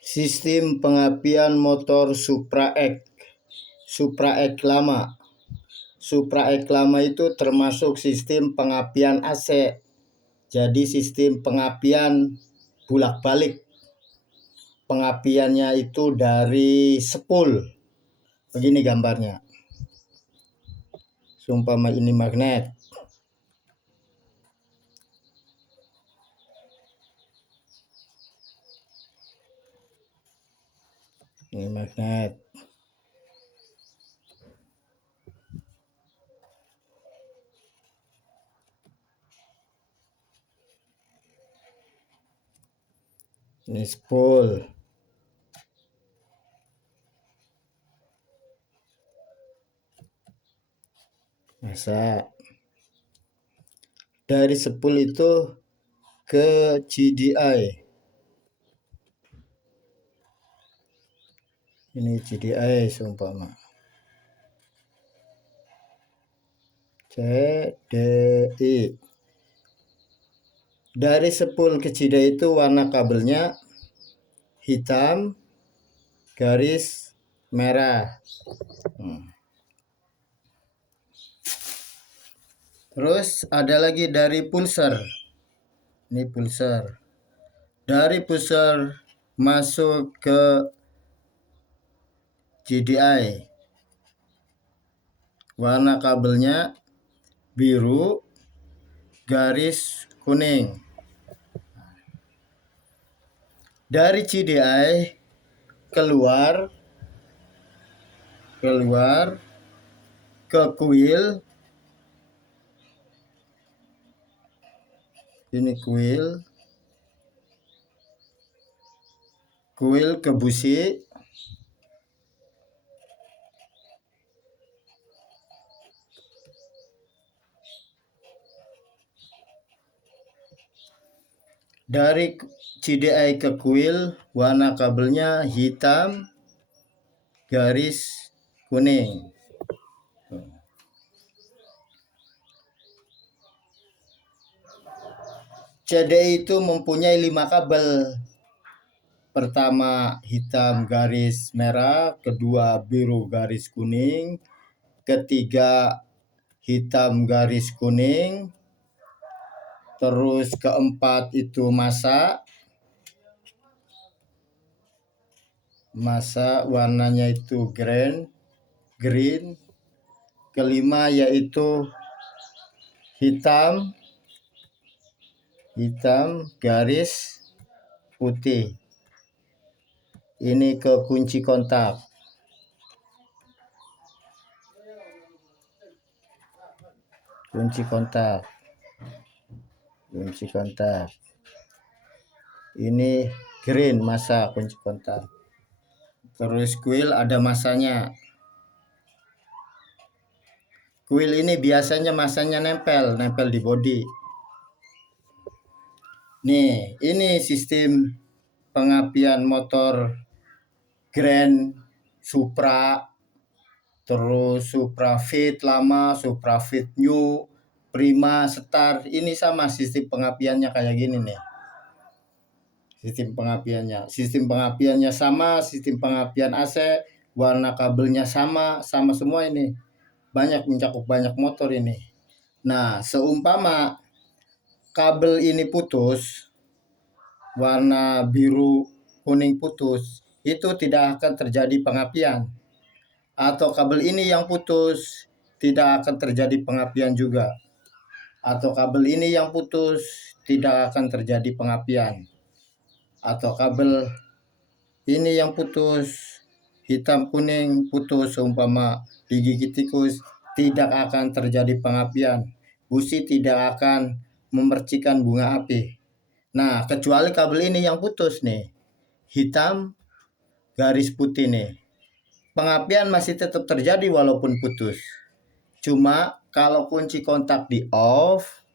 Sistem pengapian motor Supra-X lama. Supra-X lama itu termasuk sistem pengapian AC. Jadi sistem pengapian bolak-balik. Pengapiannya itu dari spool. Begini gambarnya. Sumpama ini magnet. Ini magnet. Ini spool. Masa dari spool itu ke GDI. Ini GDI seumpama. CDI. Dari spool ke GDI itu warna kabelnya hitam garis merah. Terus ada lagi dari pulser. Ini pulser. Dari pulser masuk ke GDI. Warna kabelnya biru garis kuning. Dari GDI keluar ke kuil. Ini kuil ke busi. Dari GDI ke kuil warna kabelnya hitam garis kuning. CDI itu mempunyai 5 kabel. Pertama hitam garis merah, kedua biru garis kuning, ketiga hitam garis kuning, terus keempat itu masa warnanya itu green, kelima yaitu hitam garis putih. Ini ke kunci kontak. Kunci kontak. Ini green masa kunci kontak. Terus kuil ada masanya. Kuil ini biasanya masanya nempel di bodi. Nih, ini sistem pengapian motor Grand Supra, terus Supra Fit lama, Supra Fit New, Prima, Star. Ini sama sistem pengapiannya kayak gini nih. Sistem pengapiannya sama, sistem pengapian AC, warna kabelnya sama semua ini. Mencakup banyak motor ini. Nah, seumpama kabel ini putus, warna biru kuning putus, itu tidak akan terjadi pengapian. Atau kabel ini yang putus, tidak akan terjadi pengapian juga. Atau kabel ini yang putus, tidak akan terjadi pengapian. Atau kabel ini yang putus, hitam kuning putus, seumpama digigit tikus, tidak akan terjadi pengapian. Busi tidak akan memercikan bunga api. Nah, kecuali kabel ini yang putus nih, hitam garis putih nih, pengapian masih tetap terjadi walaupun putus. Cuma kalau kunci kontak di off,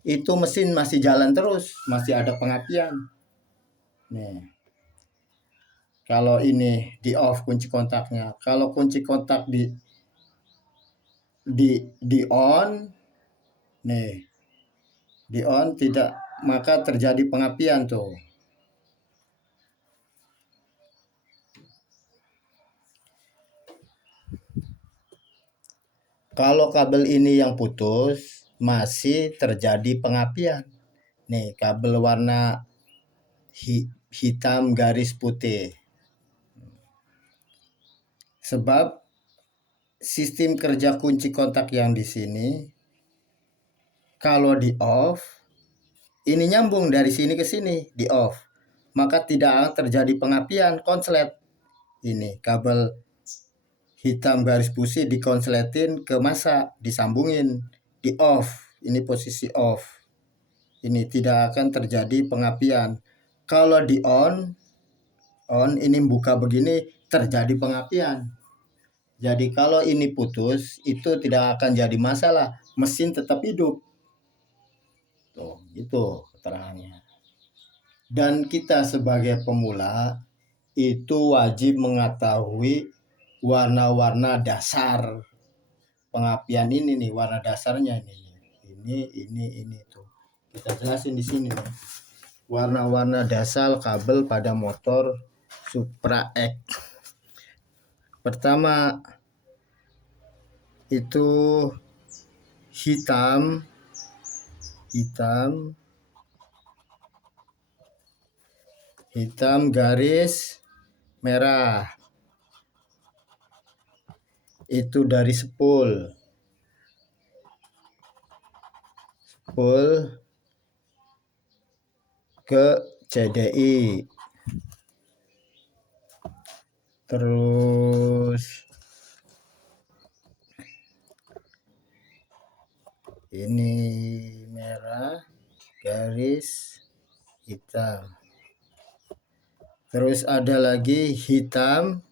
itu mesin masih jalan terus, masih ada pengapian. Nih, kalau ini di off kunci kontaknya, kalau kunci kontak di on, nih, di on tidak, maka terjadi pengapian tuh. Kalau kabel ini yang putus, masih terjadi pengapian. Nih, kabel warna hitam garis putih. Sebab sistem kerja kunci kontak yang di sini, kalau di off, ini nyambung dari sini ke sini, di off. Maka tidak akan terjadi pengapian konslet. Ini kabel hitam garis putih dikonsletin ke masa, disambungin, di off. Ini posisi off. Ini tidak akan terjadi pengapian. Kalau di on ini buka begini, terjadi pengapian. Jadi kalau ini putus, itu tidak akan jadi masalah, mesin tetap hidup. Tuh, itu keterangannya. Dan kita sebagai pemula itu wajib mengetahui warna-warna dasar pengapian ini nih, warna dasarnya ini tuh. Kita jelasin di sini nih. Warna-warna dasar kabel pada motor Supra X. Pertama itu hitam garis merah. Itu dari spool ke CDI. Terus ini merah garis hitam. Terus ada lagi hitam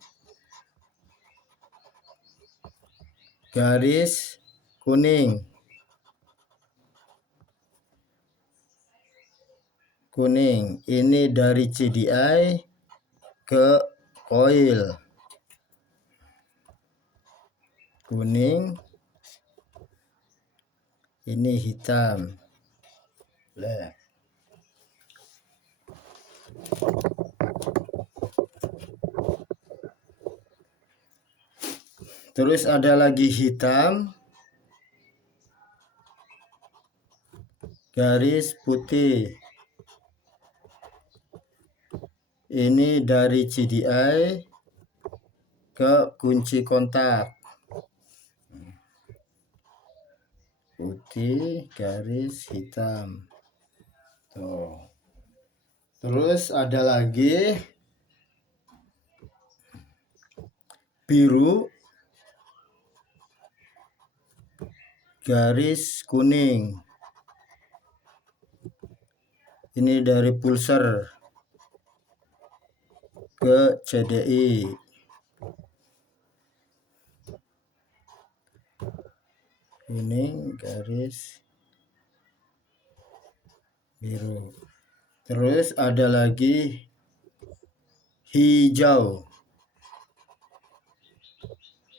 garis kuning. Ini dari CDI ke coil. Kuning. Ini hitam. Terus ada lagi hitam garis putih. Ini dari CDI ke kunci kontak. Putih garis hitam. Tuh. Terus ada lagi biru garis kuning. Ini dari pulser ke CDI. Kuning garis biru. Terus ada lagi hijau.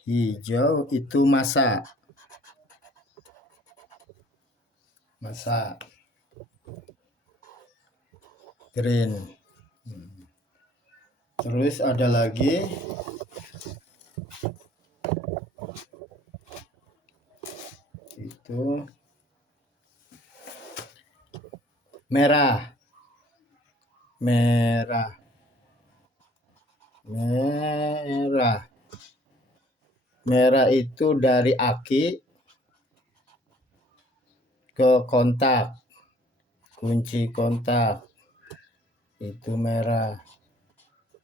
Hijau itu masa. Green. Terus ada lagi itu merah. Merah itu dari aki ke kontak, kunci kontak, itu merah.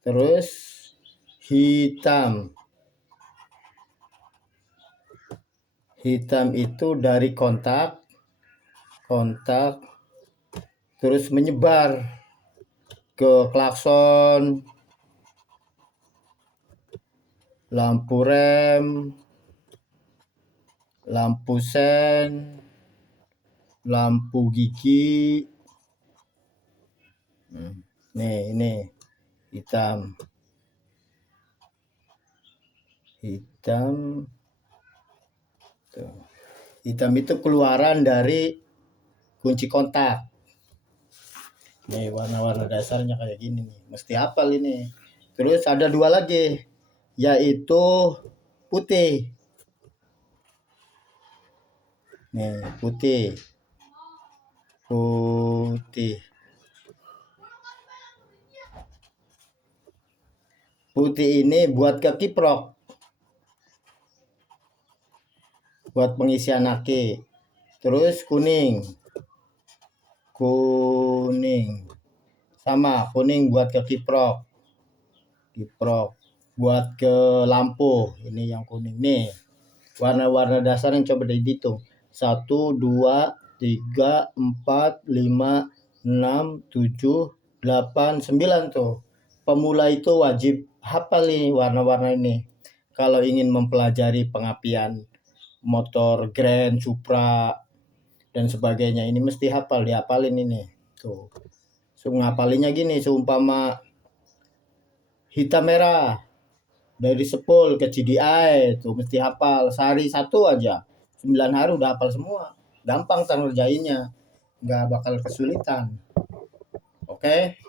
Terus hitam itu dari kontak terus menyebar ke klakson, lampu rem, lampu sen, lampu gigi. Ini hitam. Tuh. Hitam itu keluaran dari kunci kontak. Nih warna-warna dasarnya kayak gini nih. Mesti hafal ini. Terus ada dua lagi, yaitu putih. Nih, putih. Putih. Putih ini buat ke kiprok. Buat pengisian aki. Terus kuning. Kuning. Sama, kuning buat ke kiprok. Kiprok. Buat ke lampu. Ini yang kuning nih. Warna-warna dasar yang coba dihitung. 1, 2, 3, 4, 5, 6, 7, 8, 9 tuh. Pemula itu wajib hafal nih warna-warna ini. Kalau ingin mempelajari pengapian motor Grand, Supra, dan sebagainya, ini mesti hafal, dihafalin ini. Tuh. So, ngapalinnya gini, seumpama hitam merah dari Sepul ke CDI tuh mesti hafal sehari satu aja 9 hari udah hafal semua, gampang ngerjainnya, nggak bakal kesulitan. Oke.